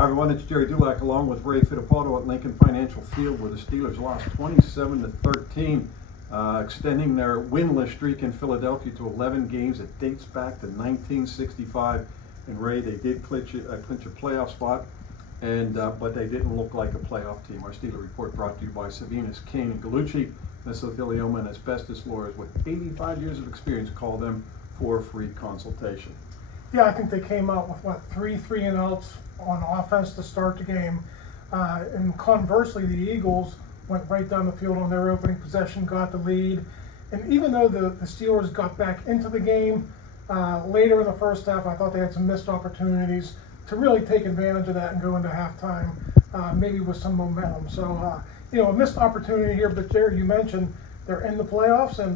Hi everyone, it's Gerry Dulac along with Ray Fittipaldo at Lincoln Financial Field, where the Steelers lost 27-13, extending their winless streak in Philadelphia to 11 games. It dates back to 1965. And Ray, they did clinch a playoff spot, but they didn't look like a playoff team. Our Steeler Report brought to you by Savinas, Kane, and Gallucci, mesothelioma and asbestos lawyers with 85 years of experience. Call them for a free consultation. Yeah, I think they came out with, three and outs on offense to start the game. And conversely, the Eagles went right down the field on their opening possession, got the lead. And even though the Steelers got back into the game later in the first half, I thought they had some missed opportunities to really take advantage of that and go into halftime, maybe with some momentum. So, a missed opportunity here. But Gerry, you mentioned they're in the playoffs, and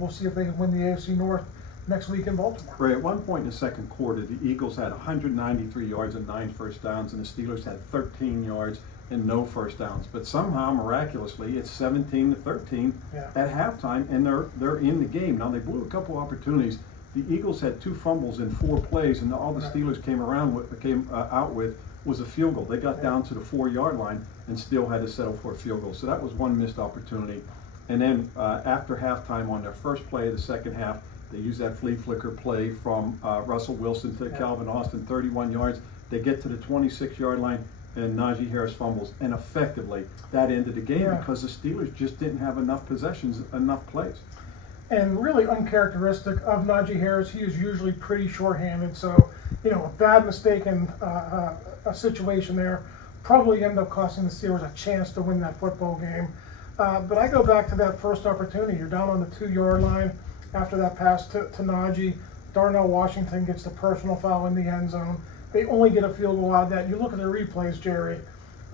we'll see if they can win the AFC North next week in Baltimore. Right, at one point in the second quarter, the Eagles had 193 yards and 9 first downs, and the Steelers had 13 yards and no first downs. But somehow, miraculously, it's 17-13 at halftime, and they're in the game. Now, they blew a couple opportunities. The Eagles had 2 fumbles in 4 plays, and all the Steelers came out with was a field goal. They got down to the 4-yard line and still had to settle for a field goal. So that was one missed opportunity. And then after halftime, on their first play of the second half, they use that flea flicker play from Russell Wilson to Calvin Austin, 31 yards. They get to the 26-yard line, and Najee Harris fumbles. And effectively, that ended the game because the Steelers just didn't have enough possessions, enough plays. And really uncharacteristic of Najee Harris, he is usually pretty short-handed. So, a bad mistake in a situation there probably ended up costing the Steelers a chance to win that football game. But I go back to that first opportunity. You're down on the 2-yard line. After that pass to Najee, Darnell Washington gets the personal foul in the end zone. They only get a field goal out of that. You look at the replays, Gerry,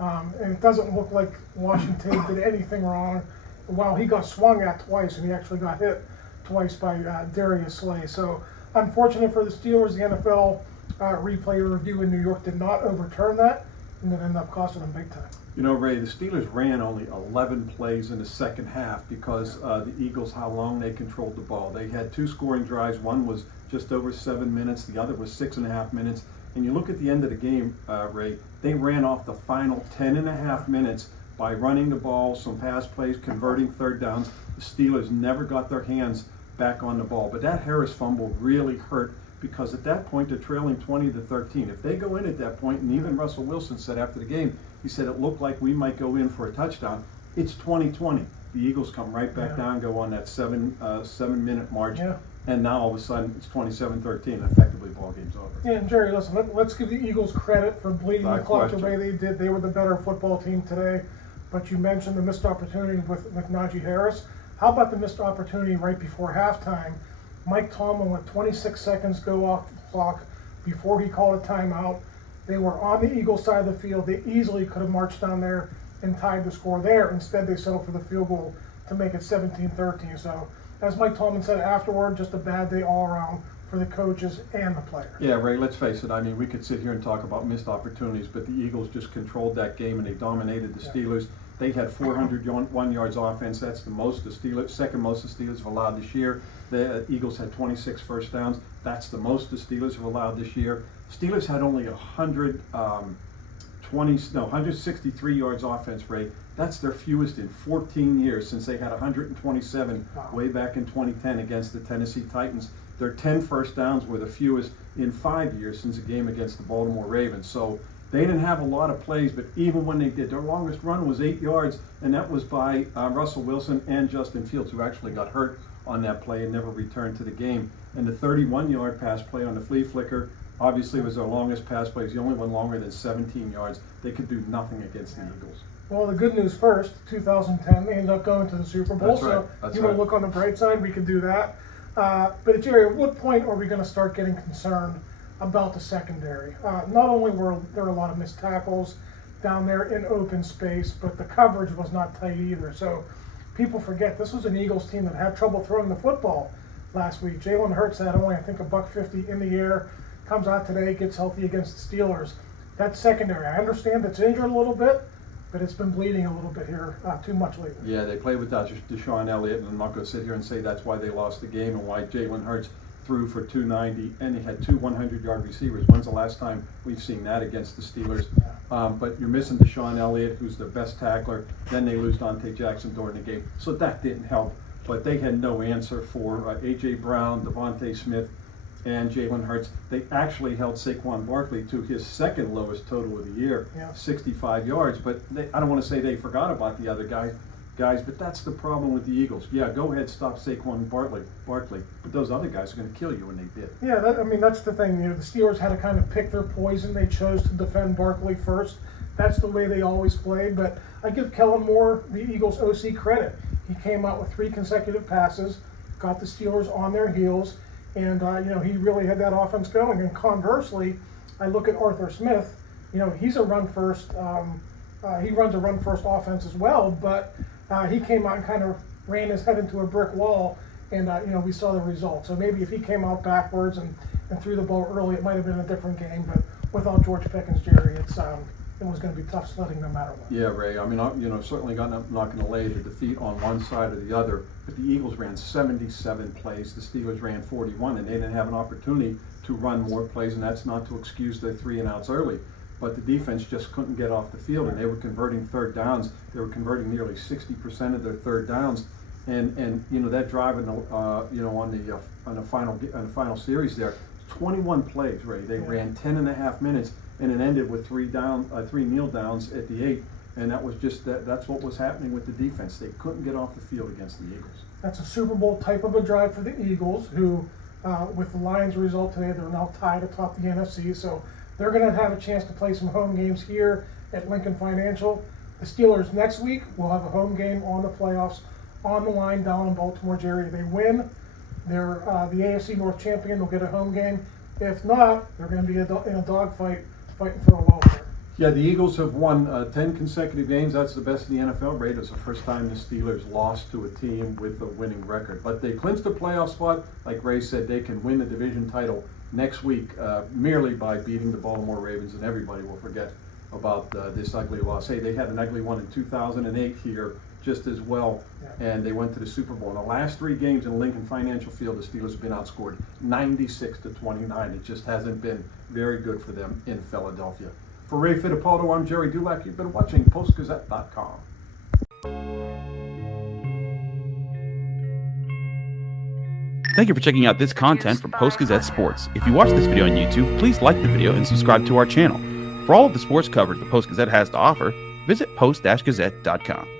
and it doesn't look like Washington did anything wrong. While he got swung at twice, and he actually got hit twice by Darius Slay. So unfortunate for the Steelers, the NFL replay review in New York did not overturn that, and it ended up costing them big time. Ray, the Steelers ran only 11 plays in the second half because the Eagles, how long they controlled the ball. They had 2 scoring drives. One was just over 7 minutes. The other was 6.5 minutes. And you look at the end of the game, Ray, they ran off the final 10.5 minutes by running the ball, some pass plays, converting third downs. The Steelers never got their hands back on the ball. But that Harris fumble really hurt because at that point they're trailing 20-13. If they go in at that point, and even Russell Wilson said after the game, he said it looked like we might go in for a touchdown. It's 20-20. The Eagles come right back down, go on that 7-minute march, and now all of a sudden it's 27-13. Effectively, ball game's over. Yeah, and Gerry, listen, let's give the Eagles credit for bleeding the clock the way they did. They were the better football team today. But you mentioned the missed opportunity with Najee Harris. How about the missed opportunity right before halftime? Mike Tomlin let 26 seconds go off the clock before he called a timeout. They were on the Eagles side of the field. They easily could have marched down there and tied the score there. Instead, they settled for the field goal to make it 17-13. So, as Mike Tomlin said afterward, just a bad day all around for the coaches and the players. Yeah, Ray, let's face it. I mean, we could sit here and talk about missed opportunities, but the Eagles just controlled that game and they dominated the Steelers. They had 401 yards offense. That's the most the Steelers, second most the Steelers have allowed this year. The Eagles had 26 first downs. That's the most the Steelers have allowed this year. Steelers had only 163 yards offense rate. That's their fewest in 14 years since they had 127 way back in 2010 against the Tennessee Titans. Their 10 first downs were the fewest in 5 years since a game against the Baltimore Ravens. So they didn't have a lot of plays, but even when they did, their longest run was 8 yards, and that was by Russell Wilson and Justin Fields, who actually got hurt on that play and never returned to the game. And the 31-yard pass play on the flea flicker obviously was their longest pass play. It's the only one longer than 17 yards. They could do nothing against the Eagles. Well, the good news first, 2010, they ended up going to the Super Bowl. That's right. So you want to look on the bright side, we could do that. But Gerry, at what point are we going to start getting concerned about the secondary? Not only were there a lot of missed tackles down there in open space, but the coverage was not tight either. So people forget this was an Eagles team that had trouble throwing the football last week. Jalen Hurts had only, I think, $150 in the air. Comes out today, gets healthy against the Steelers. That secondary, I understand it's injured a little bit, but it's been bleeding a little bit here too much lately. Yeah, they played without Deshaun Elliott, and I'm not going to sit here and say that's why they lost the game and why Jalen Hurts threw for 290, and he had two 100-yard receivers. When's the last time we've seen that against the Steelers? But you're missing Deshaun Elliott, who's their best tackler. Then they lose Donte Jackson during the game, so that didn't help. But they had no answer for A.J. Brown, Devonta Smith, and Jalen Hurts. They actually held Saquon Barkley to his second lowest total of the year, 65 yards. But I don't want to say they forgot about the other guys, but that's the problem with the Eagles. Yeah, go ahead, stop Saquon Barkley, but those other guys are going to kill you, and they did. Yeah, that's the thing. The Steelers had to kind of pick their poison. They chose to defend Barkley first. That's the way they always played. But I give Kellen Moore, the Eagles OC, credit. He came out with 3 consecutive passes, got the Steelers on their heels, and he really had that offense going. And conversely, I look at Arthur Smith. He's a run first. He runs a run first offense as well, but he came out and kind of ran his head into a brick wall, and we saw the result. So maybe if he came out backwards and threw the ball early, it might have been a different game. But without George Pickens, Gerry, it was going to be tough sledding no matter what. Yeah, Ray. I mean, certainly not going to lay the defeat on one side or the other. But the Eagles ran 77 plays. The Steelers ran 41, and they didn't have an opportunity to run more plays. And that's not to excuse their 3-and-outs early. But the defense just couldn't get off the field, and they were converting third downs. They were converting nearly 60% of their third downs, and that drive on the final series there, 21 plays, Ray. They ran 10.5 minutes, and it ended with 3 kneel downs at the 8, and that was just that's what was happening with the defense. They couldn't get off the field against the Eagles. That's a Super Bowl type of a drive for the Eagles, who, with the Lions' result today, they're now tied atop the NFC. So they're going to have a chance to play some home games here at Lincoln Financial. The Steelers next week will have a home game on the playoffs on the line down in Baltimore, Gerry. They win, they're the AFC North champion. They'll get a home game. If not, they're going to be in a dogfight fighting for a welfare. Yeah, the Eagles have won 10 consecutive games. That's the best in the NFL. Ray, it's the first time the Steelers lost to a team with a winning record. But they clinched a playoff spot. Like Ray said, they can win the division title next week merely by beating the Baltimore Ravens, and everybody will forget about this ugly loss. Hey, they had an ugly one in 2008 here just as well, and they went to the Super Bowl. In the last 3 games in Lincoln Financial Field, the Steelers have been outscored 96-29. It just hasn't been very good for them in Philadelphia. For Ray Fittipaldo, I'm Gerry Dulac. You've been watching Post-Gazette.com. Thank you for checking out this content from Post-Gazette Sports. If you watch this video on YouTube, please like the video and subscribe to our channel. For all of the sports coverage the Post-Gazette has to offer, visit post-gazette.com.